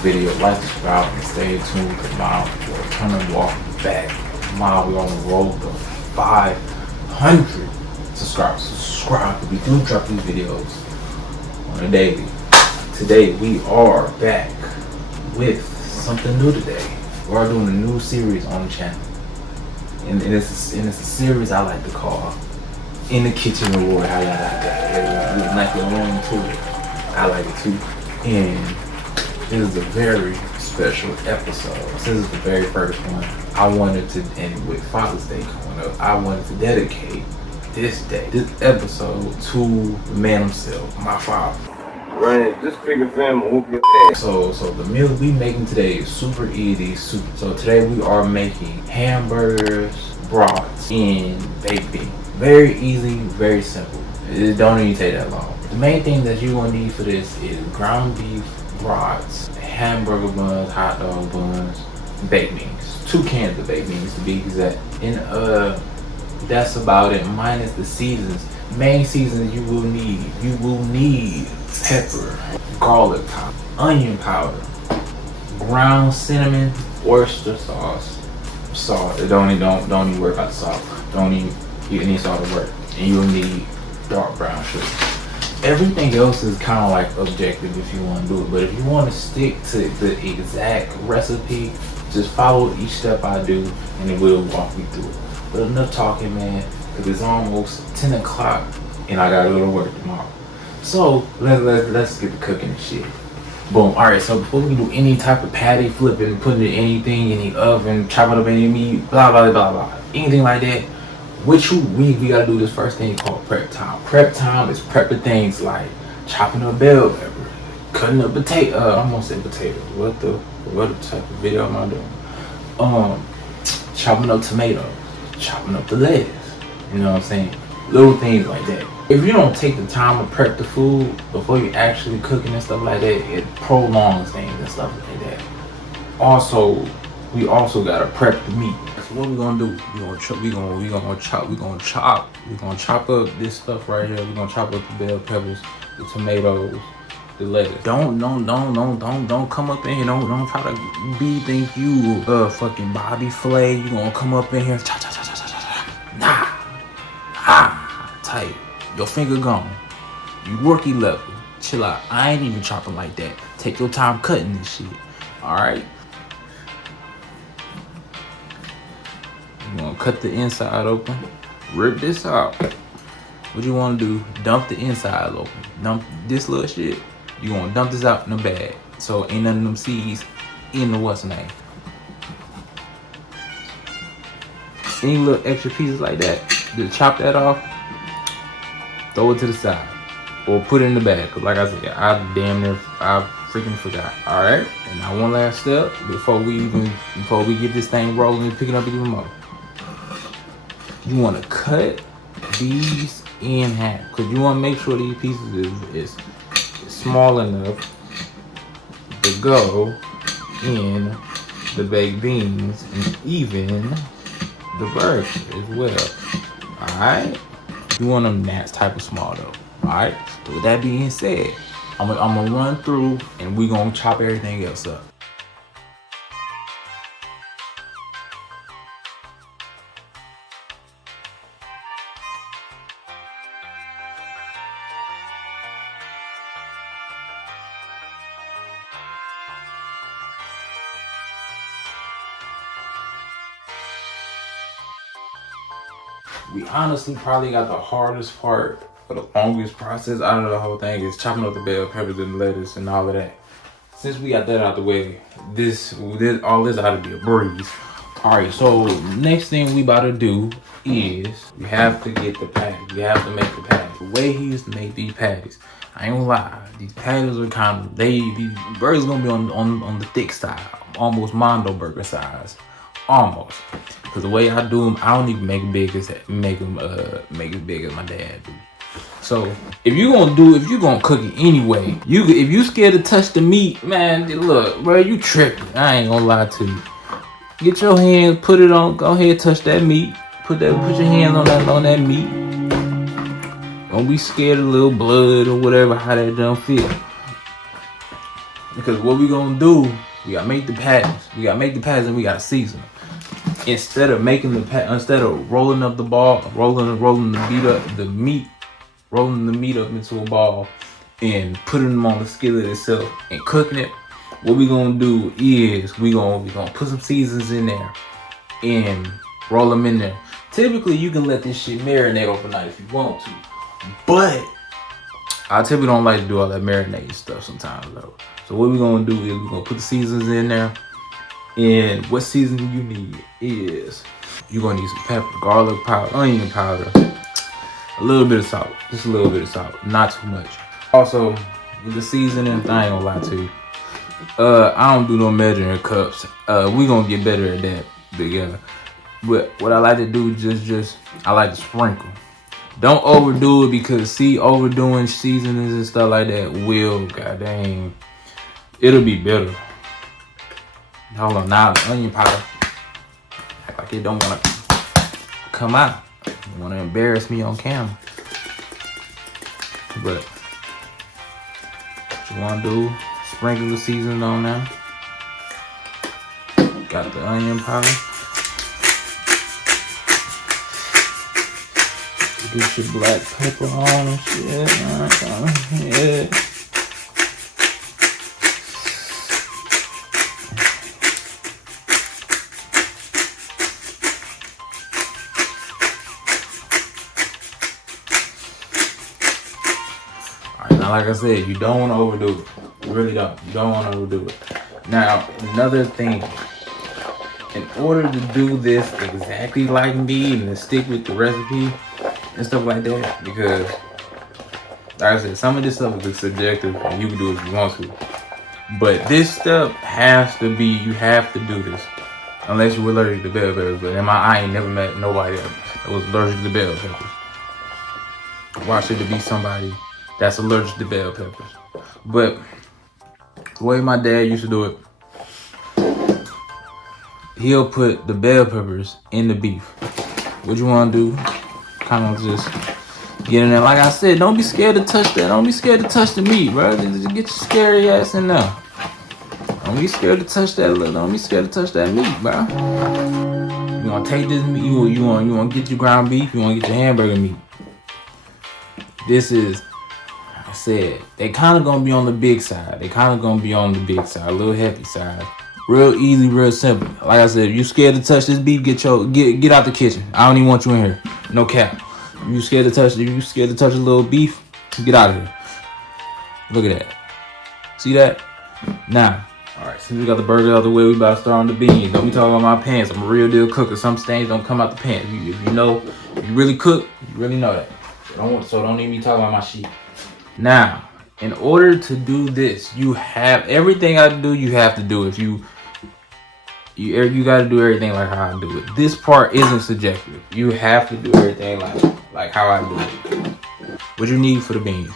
video, like, subscribe, and stay tuned to my returning walk back. We're on the road to 500 subscribers. Subscribe, we do drop these videos on a daily. Today we are back with something new today. We are doing a new series on the channel. And it's a series I like to call In the Kitchen Award. How y'all like that? You like your own too. I like it too. And this is a very special episode. This is the very first one. I wanted to, and with Father's Day coming up, I wanted to dedicate this episode to the man himself, my father. Running this bigger family, whoop your ass. So the meal we making today is super easy. So today we are making hamburgers, brats, and baked beans. Very easy, very simple. It don't even take that long. The main thing that you're gonna need for this is ground beef, brats, hamburger buns, hot dog buns, baked beans. 2 cans of baked beans to be exact. And that's about it, minus the seasons. Main seasons you will need pepper, garlic powder, onion powder, ground cinnamon, oyster sauce, salt. Don't even worry about the salt. Don't even get any salt to work. And you'll need dark brown sugar. Everything else is kind of like objective if you want to do it, but if you want to stick to the exact recipe, just follow each step I do and it will walk you through it. But enough talking, man, because it's almost 10 o'clock and I gotta go to work tomorrow. So let's get to cooking and shit. Boom. Alright, so before we do any type of patty flipping, putting it in anything in the oven, chopping up any meat, blah blah blah blah, anything like that, we gotta do this first thing called prep time. Prep time is prepping things like chopping up bell pepper, cutting up potato. I'm gonna say potatoes. What type of video am I doing? Chopping up tomatoes, chopping up the lettuce. You know what I'm saying? Little things like that. If you don't take the time to prep the food before you actually cooking and stuff like that, it prolongs things and stuff like that. Also, we also gotta prep the meat. So what we gonna do? We gonna chop up this stuff right here. We're gonna chop up the bell peppers, the tomatoes, the lettuce. Don't come up in here. Don't try to think you fucking Bobby Flay. You gonna come up in here, cha. Nah. Tight. Your finger gone. You rookie level. Chill out. I ain't even chopping like that. Take your time cutting this shit. Alright? You're gonna cut the inside open. Rip this out. What you wanna do? Dump the inside open. Dump this little shit. You gonna dump this out in the bag. So ain't none of them seeds in the what's name. Any little extra pieces like that, just chop that off. Throw it to the side or put it in the bag. Cause like I said, I freaking forgot. All right. And now one last step before we get this thing rolling and picking up even more. You want to cut these in half because you want to make sure these pieces is small enough to go in the baked beans and even the burger as well. All right. You want them that type of small though. Alright? So with that being said, I'm gonna run through and we're gonna chop everything else up. We honestly probably got the hardest part or the longest process out of the whole thing is chopping up the bell peppers and the lettuce and all of that. Since we got that out the way, all this ought to be a breeze. Alright, so next thing we about to do is we have to get the patty. We have to make the patty. The way he used to make these patties, I ain't gonna lie, these patties are kind of, these burgers gonna be on the thick side, almost Mondo burger size. Almost. Because the way I do them, I don't even make it big as make it big as my dad do. So if you gonna cook it anyway, if you scared to touch the meat, man, look, bro, you tripping. I ain't gonna lie to you. Get your hands, put it on, go ahead, touch that meat. Put your hands on that meat. Don't be scared of little blood or whatever, how that don't feel. Because what we gonna do, we gotta make the patties. We gotta make the patties and we gotta season them. Instead of rolling up the ball, rolling the meat up into a ball and putting them on the skillet itself and cooking it, what we gonna do is we gonna put some seasons in there and roll them in there. Typically, you can let this shit marinate overnight if you want to, but I typically don't like to do all that marinating stuff sometimes though. So what we're gonna do is we're gonna put the seasons in there. And what seasoning you need is you're gonna need some pepper, garlic powder, onion powder, a little bit of salt, just a little bit of salt, not too much. Also, with the seasoning, I ain't gonna lie to you. I don't do no measuring cups. We gonna get better at that together. But what I like to do I like to sprinkle. Don't overdo it because overdoing seasonings and stuff like that will, goddamn, it'll be bitter. Hold on, now the onion powder, act like it don't want to come out. You want to embarrass me on camera. But what you want to do, sprinkle the seasoning on there. Got the onion powder. Get your black pepper on and shit. Yeah. Now, like I said, you don't want to overdo it. You really don't. You don't want to overdo it. Now, another thing. In order to do this exactly like me and to stick with the recipe and stuff like that, because, like I said, some of this stuff is subjective and you can do it if you want to. But this stuff has to be, you have to do this. Unless you're allergic to bell peppers. But I ain't never met nobody that was allergic to bell peppers. Why should it be somebody that's allergic to bell peppers? But the way my dad used to do it, he'll put the bell peppers in the beef. What you want to do, kind of just get in there. Like I said, don't be scared to touch that. Don't be scared to touch the meat, bro. Just get your scary ass in there. Don't be scared to touch that. Don't be scared to touch that meat, bro. You want to take this meat? You want to get your ground beef? You want to get your hamburger meat? This is, I said, they kind of gonna be on the big side. A little heavy side. Real easy, real simple. Like I said, if you scared to touch this beef, get out the kitchen. I don't even want you in here. No cap. If you scared to touch a little beef, get out of here. Look at that. See that? Now, all right, since we got the burger out of the way, we about to start on the beans. Don't be talking about my pants. I'm a real deal cooker. Some stains don't come out the pants. If you really cook, you really know that. So don't need me talking about my sheet. Now, in order to do this, you have everything I do. You have to do. If you got to do everything like how I do it. This part isn't subjective. You have to do everything like how I do it. What you need for the beans?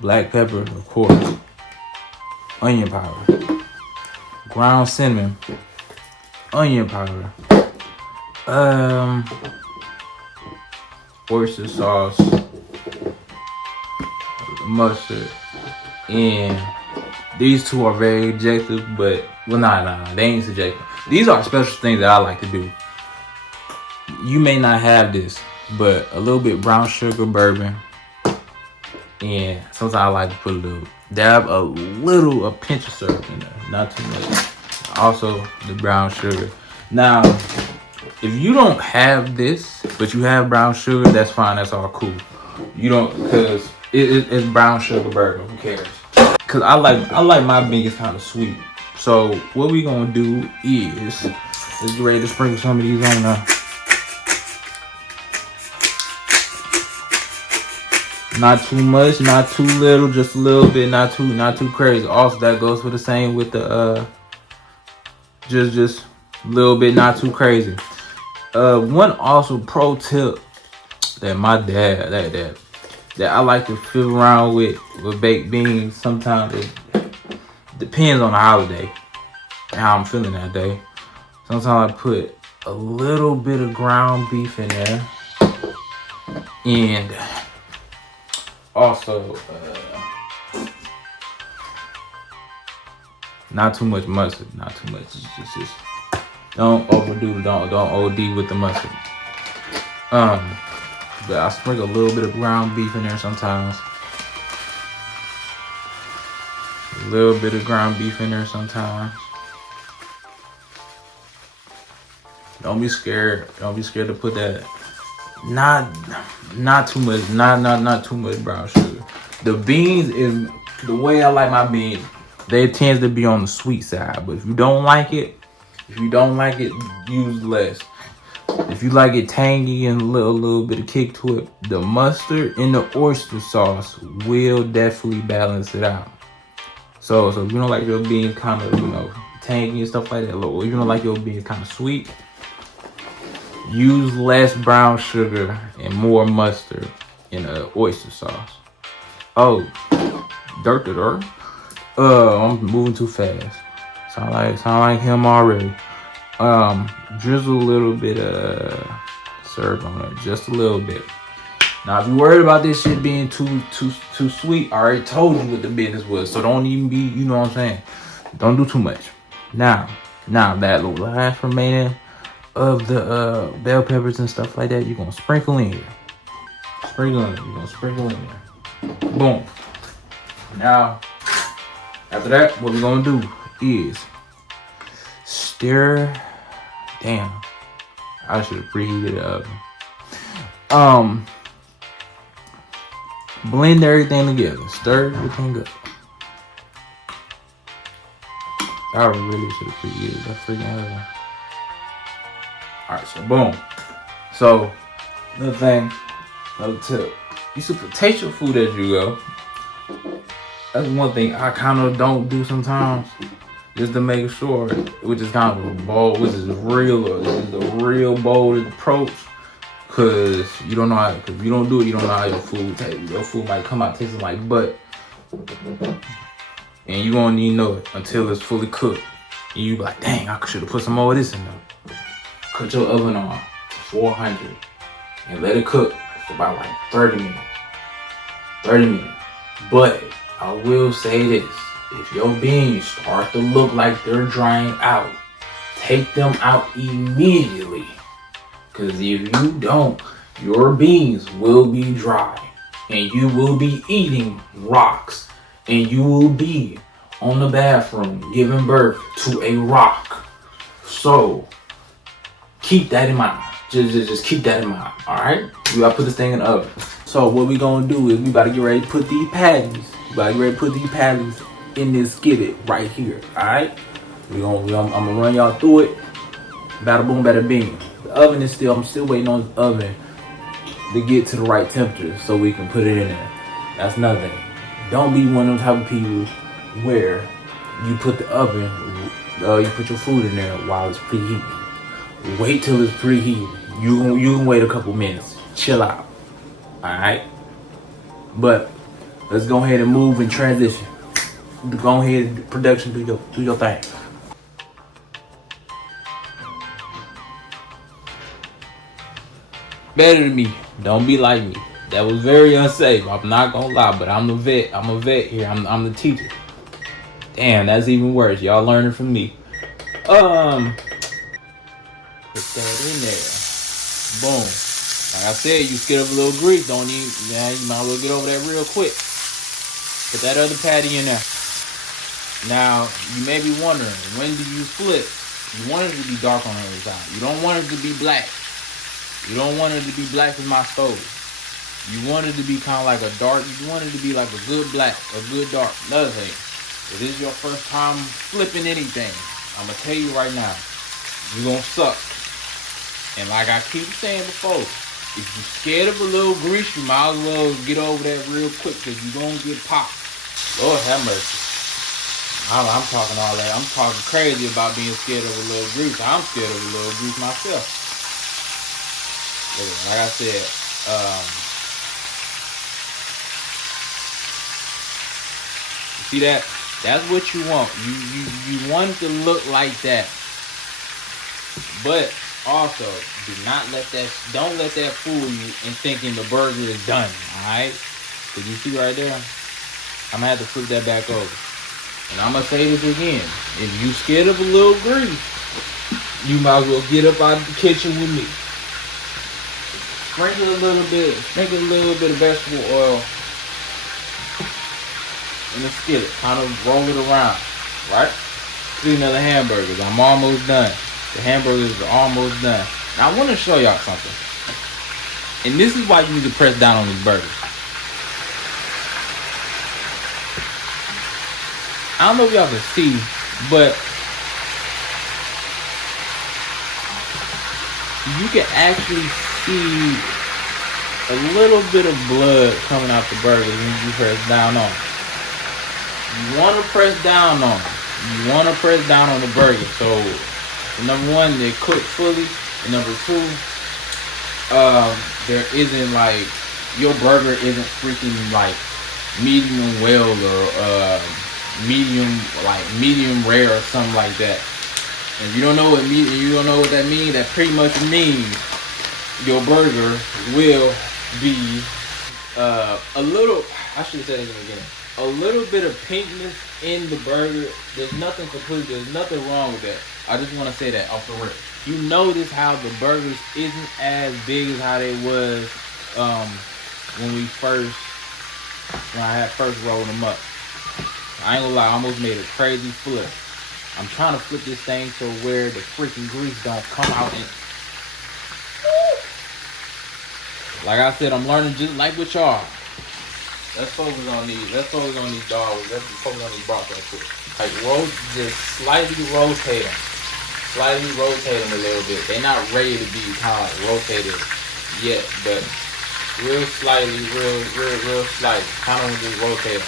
Black pepper, of course. Onion powder. Ground cinnamon. Onion powder. Oyster sauce. Mustard. And these two are very objective, but nah, they ain't subjective. These are special things that I like to do. You may not have this, but a little bit brown sugar bourbon, and sometimes I like to put a pinch of syrup in there, not too much. Also the brown sugar. Now, if you don't have this, but you have brown sugar, that's fine. That's all cool. You don't, because it's brown sugar bourbon. Who cares? Cause I like my biggest kind of sweet. So what we gonna do is let's get ready to sprinkle some of these on now. Not too much, not too little, just a little bit, not too crazy. Also, that goes for the same with the just a little bit, not too crazy. One also pro tip that my dad that I like to fiddle around with baked beans. Sometimes it depends on the holiday and how I'm feeling that day. Sometimes I put a little bit of ground beef in there, and also Not too much mustard. Not too much. Just don't overdo. Don't OD with the mustard. But I sprinkle a little bit of ground beef in there sometimes. A little bit of ground beef in there sometimes. Don't be scared. Don't be scared to put that. Not too much. Not too much brown sugar. The beans is the way I like my beans. They tend to be on the sweet side, but if you don't like it, use less. If you like it tangy and a little bit of kick to it, the mustard and the oyster sauce will definitely balance it out. So if you don't like your beans kind of, tangy and stuff like that, or you don't like your beans kind of sweet, use less brown sugar and more mustard in the oyster sauce. Oh, dirt. I'm moving too fast. Sound like him already. Drizzle a little bit of syrup on it, just a little bit. Now, if you're worried about this shit being too sweet, I already told you what the business was. So don't even be, you know what I'm saying? Don't do too much. Now that little last remaining of the bell peppers and stuff like that, you're gonna sprinkle in here. You're gonna sprinkle in there. Boom. Now, after that, what we're gonna do is stir. Damn, I should have preheated the oven. Blend everything together. Stir everything up. I really should have preheated that freaking oven. Alright, so boom. So, another thing, another tip. You should taste your food as you go. That's one thing I kind of don't do sometimes. Just to make sure, which is kind of a bold, which is a real bold approach. Cause you don't know how, if you don't do it, you don't know how your food tastes. Your food might come out tasting like butt. And you won't even know it until it's fully cooked. And you be like, dang, I should have put some more of this in there. Cut your oven on to 400 and let it cook for about like 30 minutes. 30 minutes. But I will say this, if your beans start to look like they're drying out, take them out immediately. Because if you don't, your beans will be dry and you will be eating rocks and you will be on the bathroom giving birth to a rock. So keep that in mind. Just keep that in mind. All right, we gotta put this thing in the oven. So what we gonna do is we about to get ready to put these patties. In this skillet right here. All right, I'm gonna run y'all through it. Bada boom, bada bing. The oven is I'm still waiting on the oven to get to the right temperature so we can put it in there. That's another thing. Don't be one of those type of people where you put the oven, you put your food in there while it's preheating. Wait till it's preheated. You can wait a couple minutes. Chill out. Alright? But let's go ahead and move and transition. Go ahead, production, do your thing. Better than me. Don't be like me. That was very unsafe. I'm not gonna lie, but I'm the vet. I'm a vet here. I'm the teacher. Damn, that's even worse. Y'all learning from me. Put that in there. Boom. Like I said, you scared of a little grease. Don't even. Yeah, you might as well get over that real quick. Put that other patty in there. Now you may be wondering, when do you flip? You want it to be dark on the other side. You don't want it to be black. You don't want it to be black as my stove. You want it to be kind of like a dark. You want it to be like a good black, a good dark. Another thing, if this is your first time flipping anything, I'm gonna tell you right now, you're gonna suck. And like I keep saying before, if you're scared of a little grease, you might as well get over that real quick because you're gonna get popped. Lord have mercy. I'm talking all that. I'm talking crazy about being scared of a little grease. I'm scared of a little grease myself. Like I said, you see that? That's what you want. You want it to look like that. But also, don't let that fool you in thinking the burger is done. Alright? Cause you see right there, I'm gonna have to flip that back over. And I'm gonna say this again. If you scared of a little grease, you might as well get up out of the kitchen with me. Sprinkle a little bit of vegetable oil in the skillet. Kind of roll it around, right? Speaking of the hamburgers, I'm almost done. The hamburgers are almost done. Now I want to show y'all something. And this is why you need to press down on these burgers. I don't know if y'all can see, but you can actually see a little bit of blood coming out the burger when you press down on it. You want to press down on it. You want to press down on the burger. So, number one, they're cooked fully. And number two, there isn't like, your burger isn't freaking like medium well or medium rare or something like that. And if you don't know what that means, that pretty much means your burger will be a little, I should have said it again, a little bit of pinkness in the burger. There's nothing wrong with that. I just want to say that off the rip. You notice how the burgers isn't as big as how they was when I had first rolled them up. I ain't gonna lie, I almost made a crazy flip. I'm trying to flip this thing to where the freaking grease don't come out. And like I said, I'm learning just like with y'all. Let's focus on these. Let's focus on these dogs. Let's focus on these broths right quick. Like just slightly rotate them. Slightly rotate them a little bit. They're not ready to be kind of like rotated yet, but real slightly, real slightly. Kind of just rotate them.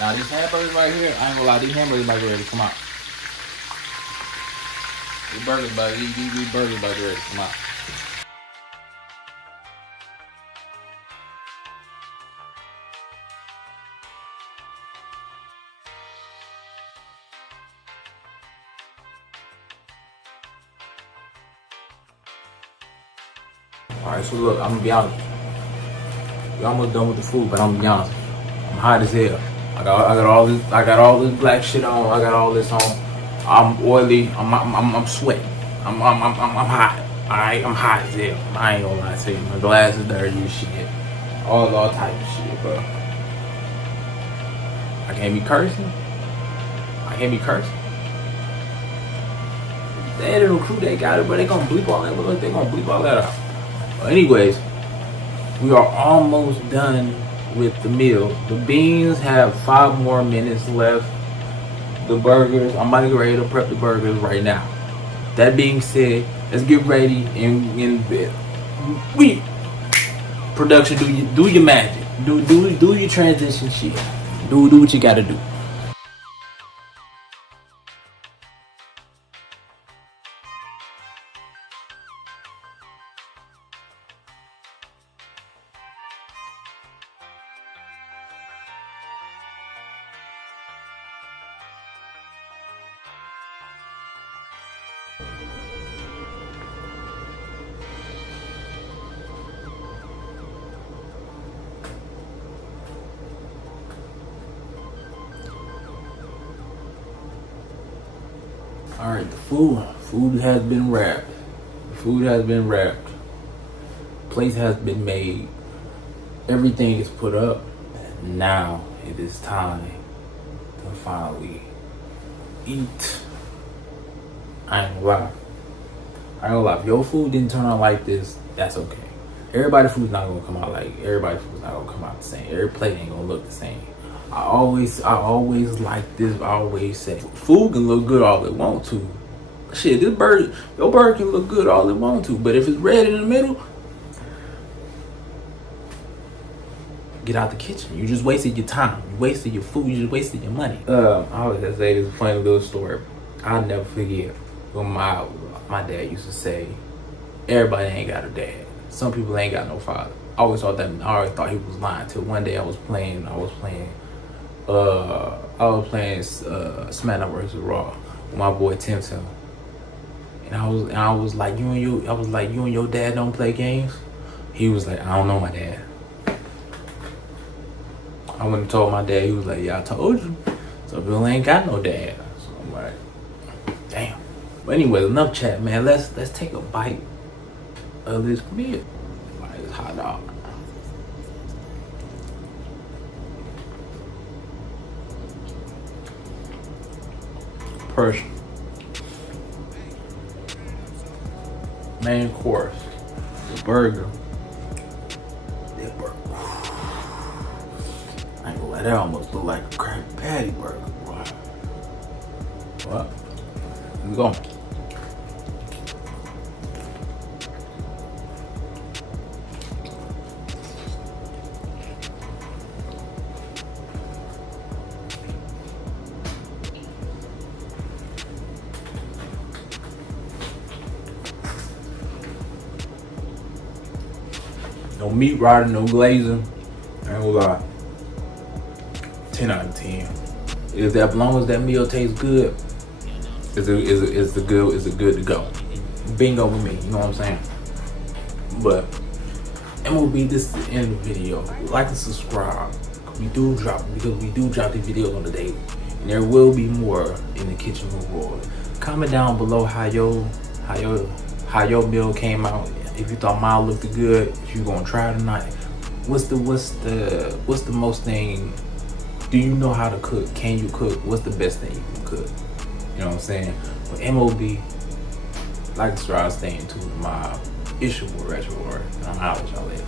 Now these hamburgers right here, I ain't gonna lie, these hamburgers about to ready to come out. These burgers about to ready to come out. Alright, so look, I'm gonna be honest. We're almost done with the food, but I'm gonna be honest. I'm hot as hell. I got all this black shit on. I got all this on. I'm oily. I'm sweating. I'm hot. Alright, I'm hot as hell. I ain't gonna lie to you. My glass is dirty as shit. All type of shit, bro. I can't be cursing. They little crew, they got it, but they gonna bleep all that. Look, they gonna bleep all that out. But anyways, we are almost done with the meal. The beans have 5 more minutes left. The burgers, I'm about to get ready to prep the burgers right now. That being said, let's get ready and we production, do your magic. Do your transition shit. Do what you gotta do. Alright, the food has been wrapped. Plate has been made. Everything is put up. Now it is time to finally eat. I ain't gonna lie. If your food didn't turn out like this, that's okay. Everybody's food's not gonna come out the same. Every plate ain't gonna look the same. I always like this. I always say, food can look good all it want to. Shit, your burger can look good all it want to. But if it's red in the middle, get out the kitchen. You just wasted your time. You wasted your food. You just wasted your money. I always say this funny little story. I'll never forget when my dad used to say, everybody ain't got a dad. Some people ain't got no father. I always thought he was lying till one day I was playing SmackDown vs. Raw with my boy Tim. And I was like, you and your dad don't play games? He was like, I don't know my dad. I went and told my dad. He was like, "Yeah, I told you." So Bill ain't got no dad. So I'm like, damn. But anyways, enough chat, man. Let's take a bite of this meal. Like this hot dog. First, main course, the burger. That burger. I ain't gonna lie, that almost look like a crab patty burger, boy. What? Let's go. No meat riding, no glazing. I ain't gonna lie. 10 out of 10. As long as that meal tastes good, it's good to go. Bingo with me, you know what I'm saying? But MOB, this is the end of the video. Like and subscribe. We do drop these videos on the daily. And there will be more in the kitchen with Roy. Comment down below how your meal came out. If you thought mine looked good, if you gonna try it or not. What's the most thing? Do you know how to cook? Can you cook? What's the best thing you can cook? You know what I'm saying? But MOB, like subscribe, stay in tune with my issue with Retro War. And I'm out with y'all later.